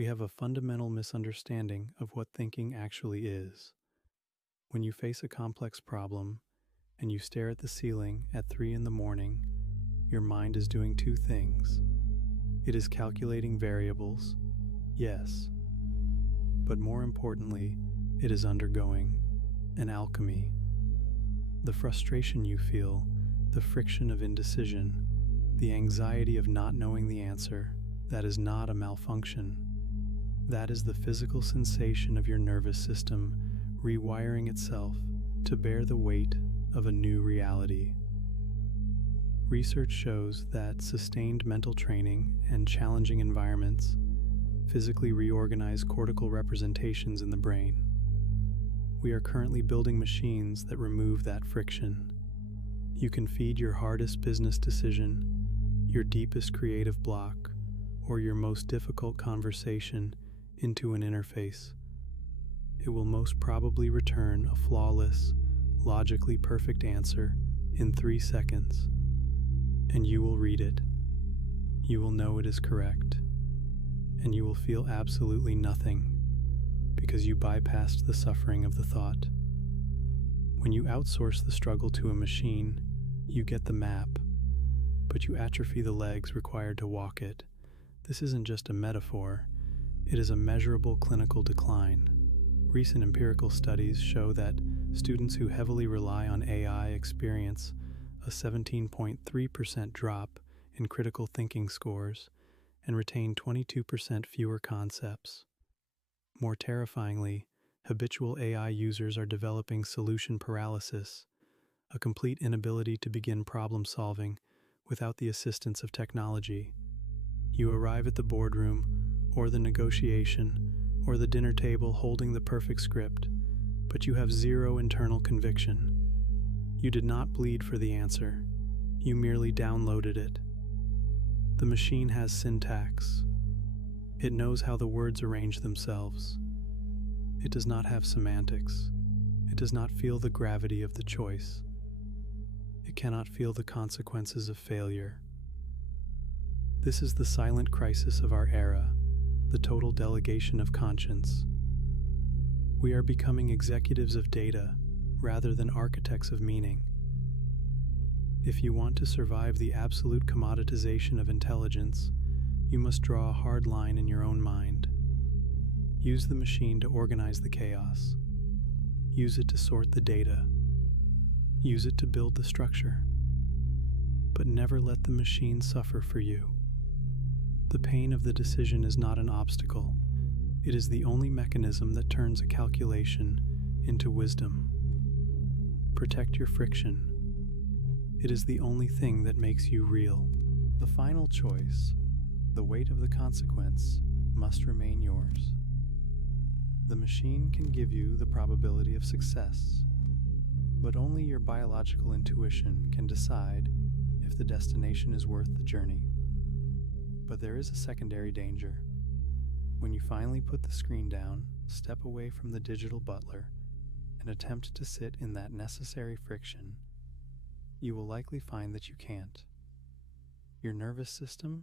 We have a fundamental misunderstanding of what thinking actually is. When you face a complex problem and you stare at the ceiling at 3 in the morning, your mind is doing two things. It is calculating variables, yes, but more importantly, it is undergoing an alchemy. The frustration you feel, the friction of indecision, the anxiety of not knowing the answer, that is not a malfunction. That is the physical sensation of your nervous system rewiring itself to bear the weight of a new reality. Research shows that sustained mental training and challenging environments physically reorganize cortical representations in the brain. We are currently building machines that remove that friction. You can feed your hardest business decision, your deepest creative block, or your most difficult conversation into an interface. It will most probably return a flawless, logically perfect answer in 3 seconds. And you will read it. You will know it is correct. And you will feel absolutely nothing because you bypassed the suffering of the thought. When you outsource the struggle to a machine, you get the map, but you atrophy the legs required to walk it. This isn't just a metaphor, it is a measurable clinical decline. Recent empirical studies show that students who heavily rely on AI experience a 17.3% drop in critical thinking scores and retain 22% fewer concepts. More terrifyingly, habitual AI users are developing solution paralysis, a complete inability to begin problem solving without the assistance of technology. You arrive at the boardroom, or the negotiation, or the dinner table holding the perfect script, but you have zero internal conviction. You did not bleed for the answer. You merely downloaded it. The machine has syntax. It knows how the words arrange themselves. It does not have semantics. It does not feel the gravity of the choice. It cannot feel the consequences of failure. This is the silent crisis of our era, the total delegation of conscience. We are becoming executives of data rather than architects of meaning. If you want to survive the absolute commoditization of intelligence, you must draw a hard line in your own mind. Use the machine to organize the chaos. Use it to sort the data. Use it to build the structure. But never let the machine suffer for you. The pain of the decision is not an obstacle. It is the only mechanism that turns a calculation into wisdom. Protect your friction. It is the only thing that makes you real. The final choice, the weight of the consequence, must remain yours. The machine can give you the probability of success, but only your biological intuition can decide if the destination is worth the journey. But there is a secondary danger. When you finally put the screen down, step away from the digital butler, and attempt to sit in that necessary friction, you will likely find that you can't. Your nervous system,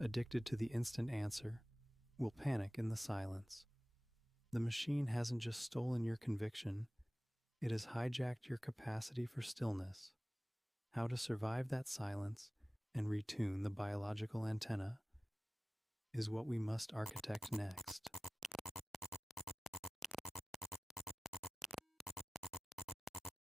addicted to the instant answer, will panic in the silence. The machine hasn't just stolen your conviction, it has hijacked your capacity for stillness. How to survive that silence and retune the biological antenna is what we must architect next.